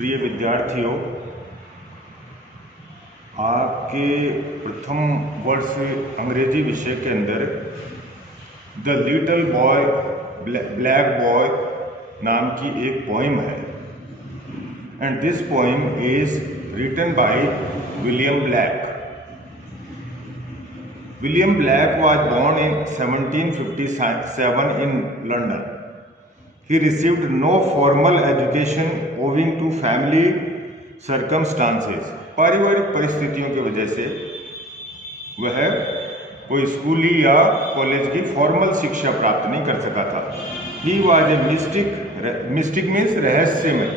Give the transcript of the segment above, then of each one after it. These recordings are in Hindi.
प्रिय विद्यार्थियों, आपके प्रथम वर्ष अंग्रेजी विषय के अंदर the little boy black boy नाम की एक पोइम है and this poem is written by William Blake. William Black was born in 1757 in London. He received no formal education owing to family circumstances. पारिवारिक परिस्थितियों की वजह से वह कोई स्कूली या कॉलेज की फॉर्मल शिक्षा प्राप्त नहीं कर सका था. He was a mystic means रहस्यमय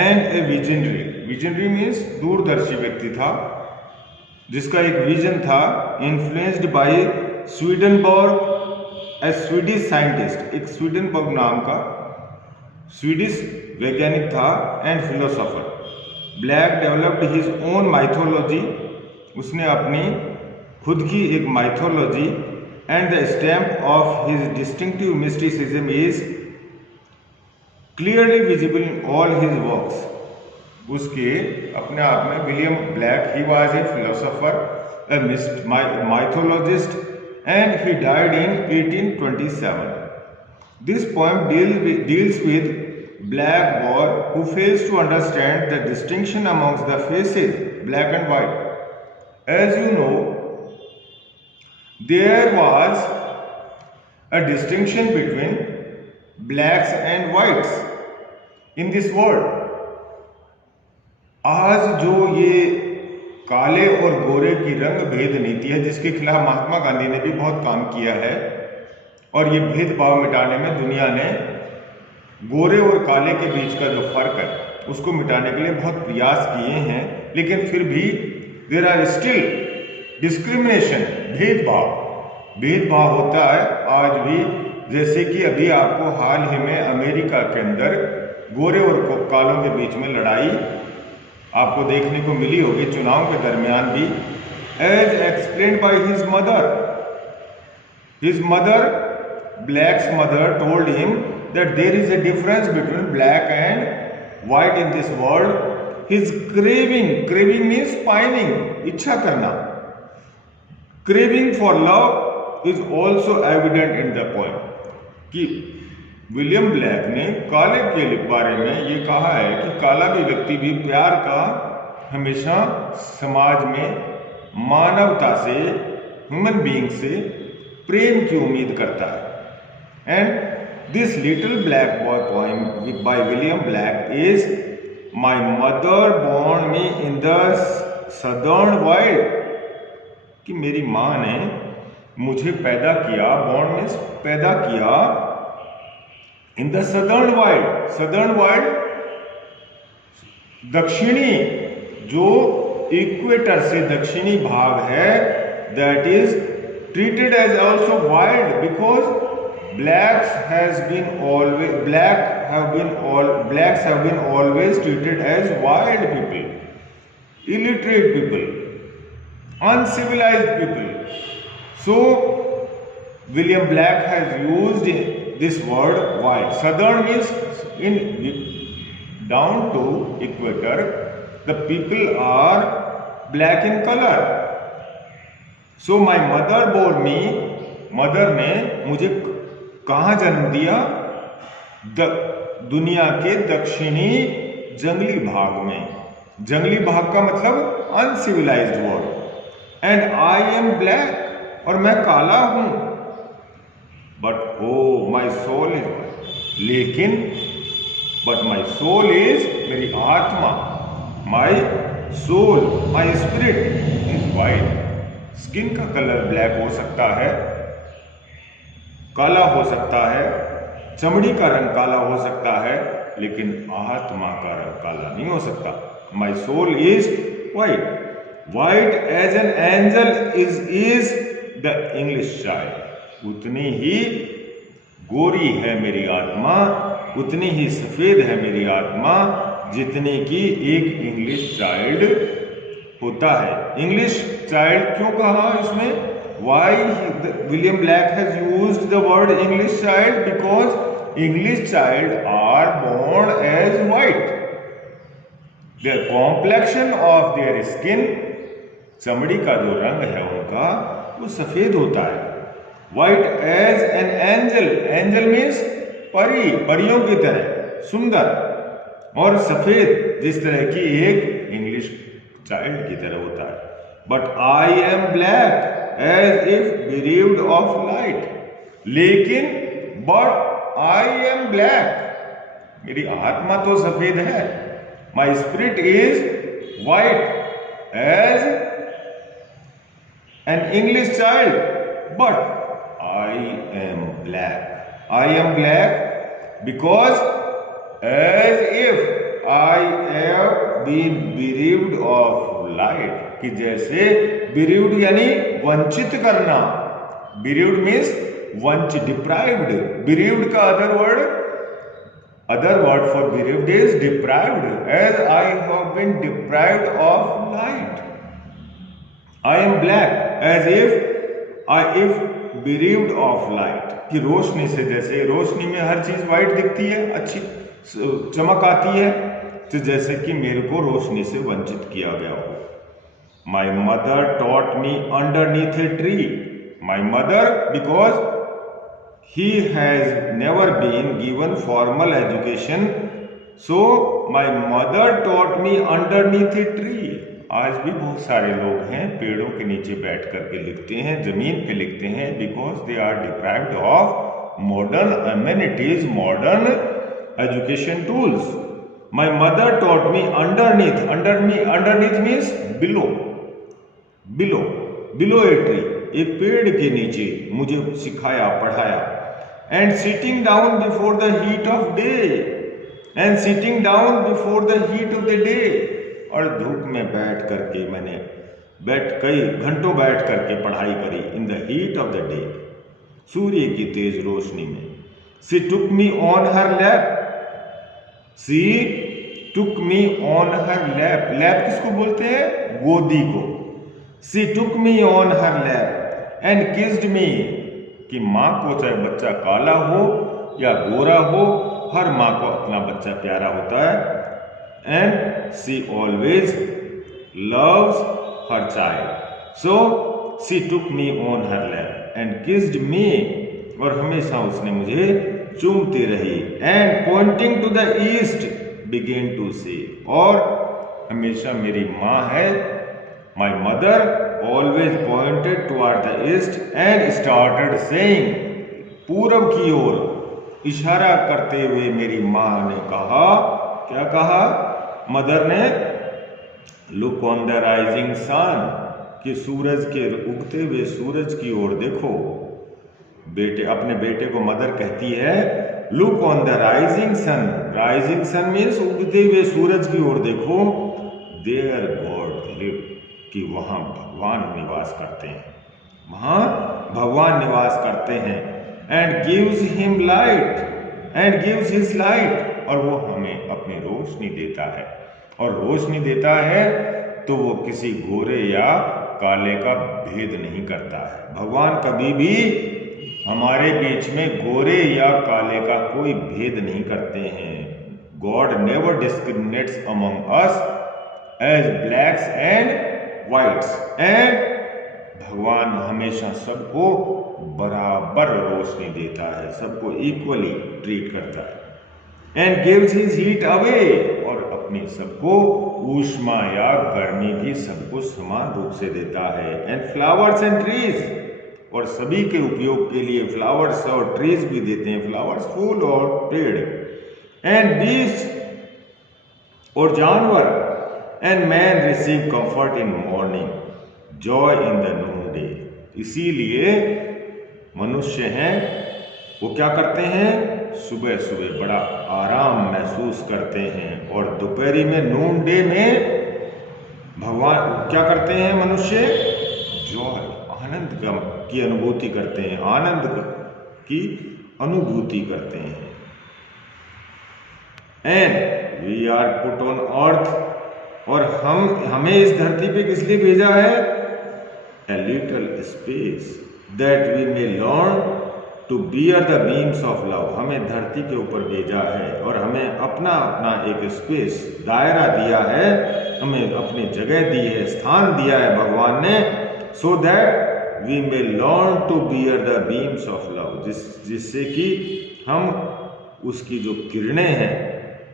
and a visionary. Visionary means दूरदर्शी व्यक्ति था जिसका एक विजन था. Influenced by Swedenborg, a Swedish scientist, एक स्वीडनबर्ग नाम का स्वीडिश वैज्ञानिक था and philosopher. Blake developed his own mythology, उसने अपनी खुद की एक mythology and the stamp of his distinctive mysticism is clearly visible in all his works. उसके अपने आप में William Blake, he was a philosopher, a mythologist, and he died in 1827. This poem deals with black boy who fails to understand the distinction amongst the faces, black and white. As you know, there was a distinction between blacks and whites in this world. आज जो ये काले और गोरे की रंग भेद नीति है, जिसके खिलाफ महात्मा गांधी ने भी बहुत काम किया है, और ये भेदभाव मिटाने में दुनिया ने गोरे और काले के बीच का जो फर्क है उसको मिटाने के लिए बहुत प्रयास किए हैं, लेकिन फिर भी देयर आर स्टिल डिस्क्रिमिनेशन, भेदभाव होता है आज भी. जैसे कि अभी आपको हाल ही में अमेरिका के अंदर गोरे और कालों के बीच में लड़ाई आपको देखने को मिली होगी चुनाव के दरमियान भी. As explained by his mother, Blake's mother told him that there is a difference between black and white in this world. His craving means pining, इच्छा करना. Craving for love is also evident in the poem. कि विलियम ब्लैक ने काले के बारे में ये कहा है कि काला भी व्यक्ति भी प्यार का हमेशा समाज में मानवता से, ह्यूमन बीइंग से प्रेम की उम्मीद करता है. And this little black boy poem by William Blake is my mother born me in the southern wild. कि मेरी माँ ने मुझे पैदा किया, बोर्न मीन्स पैदा किया, इन द सदर्न वाइल्ड, दक्षिणी, जो इक्वेटर से दक्षिणी भाग है, that is treated as also wild because blacks have been always treated as wild people, illiterate people, uncivilized people. So William Black has used this word wild. Southern means in down to equator, the people are black in color. So my mother bore me, mother ने मुझे कहाँ जन्म दिया? दुनिया के दक्षिणी जंगली भाग में. जंगली भाग का मतलब uncivilised world. And I am black, और मैं काला हूं. But O my soul is, लेकिन बट माई सोल इज, मेरी आत्मा, my soul, my spirit is white. Skin का कलर ब्लैक हो सकता है, काला हो सकता है, चमड़ी का रंग काला हो सकता है, लेकिन आत्मा का रंग काला नहीं हो सकता. My soul is white as an angel is the English child. उतनी ही गोरी है मेरी आत्मा, उतनी ही सफेद है मेरी आत्मा जितनी की एक इंग्लिश चाइल्ड होता है. इंग्लिश चाइल्ड क्यों कहा इसमें? Why William Black has used the word English child? Because English child are born as white. Their complexion of their skin, चमड़ी का जो रंग है उनका वो सफेद होता है। White as an angel, angel means परी, परियों की तरह सुंदर, और सफेद जिस तरह की एक इंग्लिश चाइल्ड की तरह होता है। But I am black as if bereaved of light, लेकिन बट आई एम ब्लैक, मेरी आत्मा तो सफेद है। My spirit is white as an English child, but I am black. I am black because as if I have been bereaved of light. कि जैसे bereaved यानी वंचित करना, bereaved means वंचित, deprived. bereaved का other word for bereaved is deprived. As I have been deprived of light. I am black as if bereaved of light, कि रोशनी से, जैसे रोशनी में हर चीज व्हाइट दिखती है, अच्छी चमक आती है, तो जैसे कि मेरे को रोशनी से वंचित किया गया हो। My mother taught me underneath a tree, my mother because he has never been given formal education, so my mother taught me underneath a tree. आज भी बहुत सारे लोग हैं पेड़ों के नीचे बैठ करके लिखते हैं, जमीन पे लिखते हैं, because they are deprived of modern amenities, modern education tools. My mother taught me underneath, underneath means below, below, below a tree, एक पेड़ के नीचे मुझे सिखाया, पढ़ाया। And sitting down before the heat of day, and sitting down before the heat of the day, और धूप में बैठ करके मैंने कई घंटों बैठ करके पढ़ाई करी। In the heat of the day, सूर्य की तेज रोशनी में। She took me on her lap, she took me on her lap, lap किसको बोलते हैं? गोदी को। She took me on her lap and kissed me, कि माँ को चाहे बच्चा काला हो या गोरा हो, हर माँ को अपना बच्चा प्यारा होता है। And she always loves her child. So she took me on her lap and kissed me, और हमेशा उसने मुझे चूमती रही। And pointing to the east began to say, और हमेशा मेरी माँ है, my mother always pointed toward the east and started saying, पूरब की ओर इशारा करते हुए मेरी माँ ने कहा, क्या कहा मदर ने? Look on the rising sun, कि सूरज के उगते हुए सूरज की ओर देखो। बेटे, अपने बेटे को मदर कहती है look on the rising sun, rising sun means उगते हुए सूरज की ओर देखो। देयर गॉड लिव, कि वहां भगवान निवास करते हैं, वहां भगवान निवास करते हैं। And gives him light, and gives his light, और वो हमें अपनी रोशनी देता है, और रोशनी देता है तो वो किसी गोरे या काले का भेद नहीं करता है। भगवान कभी भी हमारे बीच में गोरे या काले का कोई भेद नहीं करते हैं। God never discriminates among us as blacks and whites, and भगवान हमेशा सबको बराबर रोशनी देता है, सबको इक्वली ट्रीट करता है। And gives his heat away, और अपनी सबको ऊष्मा या गर्मी भी सबको समान रूप से देता है। एंड फ्लावर्स एंड ट्रीज, और सभी के उपयोग के लिए फ्लावर्स और ट्रीज भी देते हैं, फ्लावर्स फूल और पेड़। एंड बीस्ट, और जानवर। And man receive comfort in morning, joy in the Noon day, इसीलिए मनुष्य हैं वो क्या करते हैं? सुबह सुबह बड़ा आराम महसूस करते हैं, और दोपहरी में नून डे में भगवान क्या करते हैं? मनुष्य जॉय, आनंद की अनुभूति करते हैं, आनंद की अनुभूति करते हैं। And we are put on earth, और हमें इस धरती पे किस लिए भेजा है? A little space that we may learn to bear the beams of love, हमें धरती के ऊपर भेजा है और हमें अपना अपना एक स्पेस, दायरा दिया है, हमें अपनी जगह दी है, स्थान दिया है भगवान ने, so that we may learn to bear the beams of love, जिससे कि हम उसकी जो किरणें हैं,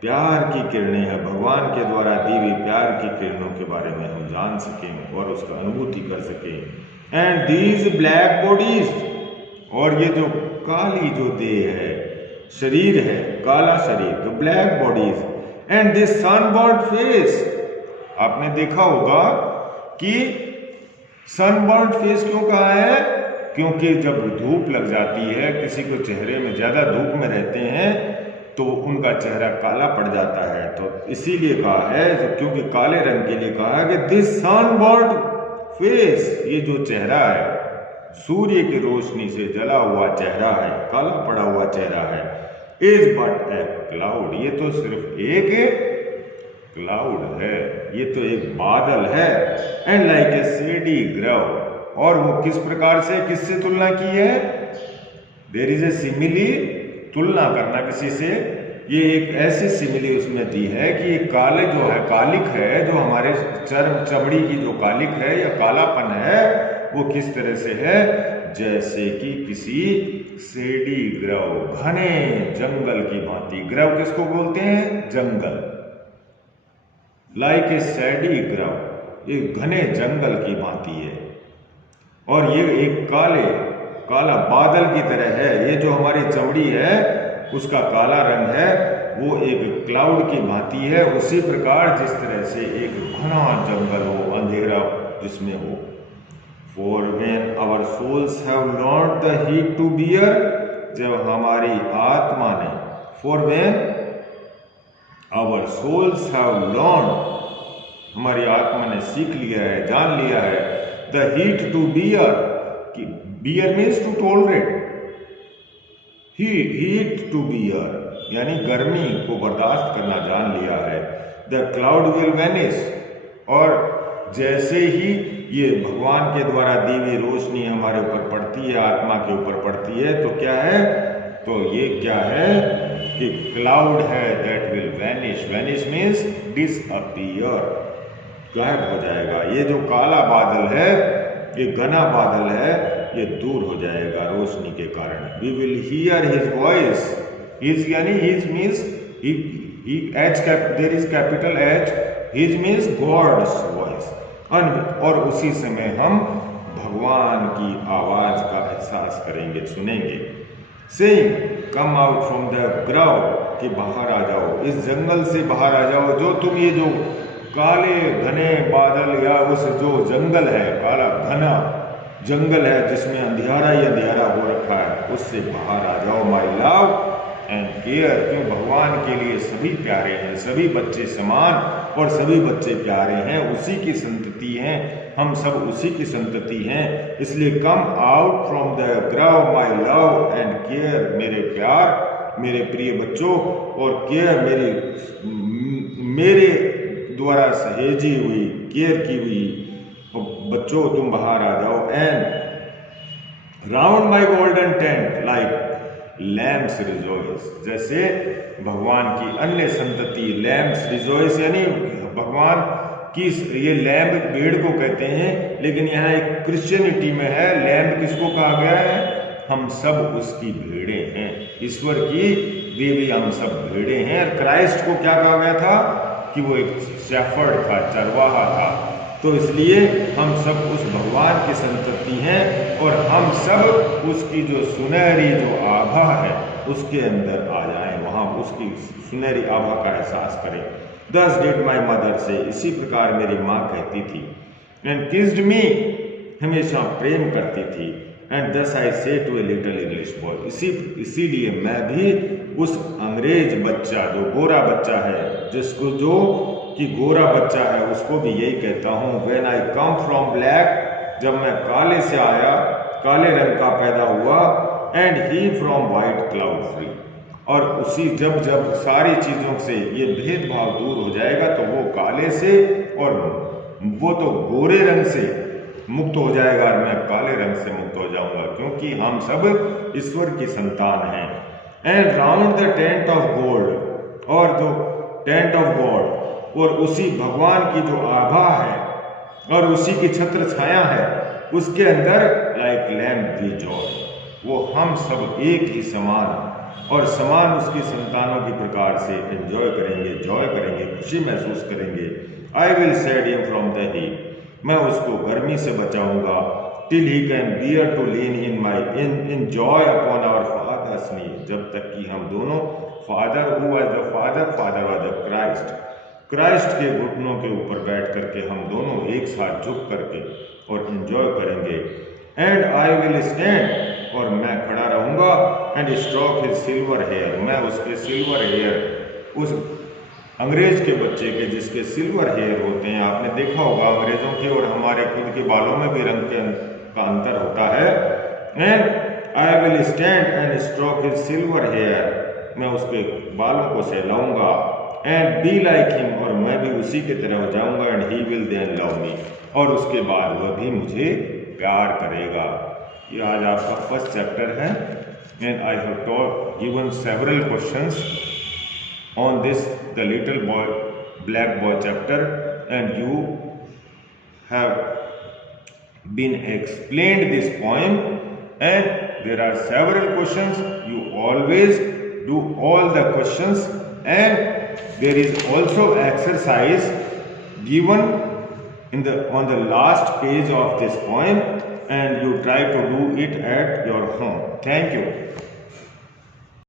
प्यार की किरणें हैं, भगवान के द्वारा दी हुई प्यार की किरणों के बारे में हम जान सकें और उसका अनुभूति कर सकें। एंड दीज ब्लैक बॉडीज, और ये जो काली जो देह है, शरीर है, काला शरीर, तो black bodies, and this sunburn face, आपने देखा होगा कि सनबर्न फेस क्यों कहा है? क्योंकि जब धूप लग जाती है, किसी को चेहरे में ज्यादा धूप में रहते हैं तो उनका चेहरा काला पड़ जाता है, तो इसीलिए कहा है, क्योंकि काले रंग के लिए कहा है कि दिस सनबर्न फेस, ये जो चेहरा है, सूर्य की रोशनी से जला हुआ चेहरा है, काला पड़ा हुआ चेहरा है, इज बट ए क्लाउड, ये तो सिर्फ एक क्लाउड है, ये तो एक बादल है, एंड लाइक ए शेडी ग्रव, और वो किस प्रकार से, किससे तुलना की है? देयर इज ए सिमिली, तुलना करना किसी से, ये एक ऐसी सिमिली उसमें दी है कि ये काले जो है, कालिक है, जो हमारे चमड़ी की जो कालिक है या कालापन है, वो किस तरह से है? जैसे कि किसी शेडी ग्रव, घने जंगल की भांति। ग्रव किसको बोलते हैं? जंगल। लाइक ए शेडी ग्रव, ये घने जंगल की भांति है, और ये एक काला बादल की तरह है। ये जो हमारी चमड़ी है उसका काला रंग है, वो एक क्लाउड की भांति है, उसी प्रकार जिस तरह से एक घना जंगल हो, अंधेरा जिसमें हो। For when our souls have learned the heat to bear, जब हमारी आत्मा ने, for when our souls have learned, हमारी आत्मा ने सीख लिया है, जान लिया है, the heat to bear, कि bear means to tolerate, heat to bear यानी गर्मी को बर्दाश्त करना जान लिया है। The cloud will vanish, और जैसे ही ये भगवान के द्वारा दी हुई रोशनी हमारे ऊपर पड़ती है, आत्मा के ऊपर पड़ती है, तो क्या है? तो ये क्या है कि क्लाउड है, that will vanish, vanish means disappear, गायब हो जाएगा। ये जो काला बादल है, ये घना बादल है, ये दूर हो जाएगा रोशनी के कारण। We will hear his voice, his यानी his means there is capital H, his means God's voice, और उसी समय हम भगवान की आवाज का एहसास करेंगे, सुनेंगे। Saying come out from the grove, कि बाहर आ जाओ, इस जंगल से बाहर आ जाओ, जो तुम ये जो काले घने बादल या उस जो जंगल है, काला घना जंगल है जिसमें अंधियारा ही अंधियारा हो रखा है, उससे बाहर आ जाओ। माई लव एंड केयर, क्यों? भगवान के लिए सभी प्यारे हैं, सभी बच्चे समान और सभी बच्चे प्यारे हैं, उसी की संतति हैं, हम सब उसी की संतति हैं। इसलिए come out from the grove my love and care, मेरे प्यार, मेरे प्रिय बच्चों, और केयर मेरे द्वारा सहेजी हुई, केयर की हुई बच्चों, तुम बाहर आ जाओ। And round my golden tent like lamps rejoice, जैसे भगवान की अन्य संतति लैम्प्स रिजॉइस, यानी भगवान की, ये लैम्प भेड़ को कहते हैं, लेकिन यहाँ एक क्रिश्चियनिटी में है, लैम्प किसको कहा गया है? हम सब उसकी भेड़े हैं, ईश्वर की देवी हम सब भेड़े हैं। क्राइस्ट को क्या कहा गया था? कि वो एक शेफर्ड था, चरवाहा था। तो इसलिए हम सब उस भगवान की संतति हैं, और हम सब उसकी जो सुनहरी जो आभा है उसके अंदर आ जाएं, वहाँ उसकी सुनहरी आभा का एहसास करें। Thus did my mother say, इसी प्रकार मेरी माँ कहती थी। And kissed me, हमेशा प्रेम करती थी। And thus I say to a little English boy, इसीलिए मैं भी उस अंग्रेज बच्चा, जो गोरा बच्चा है, जिसको जो कि गोरा बच्चा है, उसको भी यही कहता हूँ, When I come from black, जब मैं काले से आया, काले रंग का पैदा हुआ, and he from white cloud free, और उसी जब सारी चीजों से ये भेदभाव दूर हो जाएगा, तो वो काले से और वो तो गोरे रंग से मुक्त हो जाएगा और मैं काले रंग से मुक्त हो जाऊंगा, क्योंकि हम सब ईश्वर की संतान हैं। And round the tent of gold, और जो टेंट ऑफ गॉड और उसी भगवान की जो आभा है और उसी की छत्र छाया है, उसके अंदर लाइक लैम्प वी जॉय, वो हम सब एक ही समान और समान उसकी संतानों की प्रकार से एंजॉय करेंगे, जॉय करेंगे, खुशी महसूस करेंगे। I will shade him from the heat, मैं उसको गर्मी से बचाऊंगा, till he can bear to lean in my in joy upon our father's knee, जब तक कि हम दोनों father who was the father was the Christ के घुटनों के ऊपर बैठ करके हम दोनों एक साथ झुक करके और एंजॉय करेंगे। एंड आई विल स्टैंड, और मैं खड़ा रहूंगा, and stroke his silver hair, मैं उसके सिल्वर हेयर, उस अंग्रेज के बच्चे के जिसके सिल्वर हेयर होते हैं, आपने देखा होगा अंग्रेजों के और हमारे खुद के बालों में भी रंग का अंतर होता है। And I will stand and stroke his silver hair, मैं उसके बालों को सहलाऊंगा, एंड बी लाइक हिम, और मैं भी उसी की तरह हो जाऊंगा, and he will then love me, और उसके बाद वह भी मुझे प्यार करेगा। ये आज आपका फर्स्ट चैप्टर है, and I have given several questions on this the little boy black boy chapter, and you have been explained this poem, and there are several questions. You always do all the questions, and there is also exercise given on the last page of this poem, and you try to do it at your home. Thank you.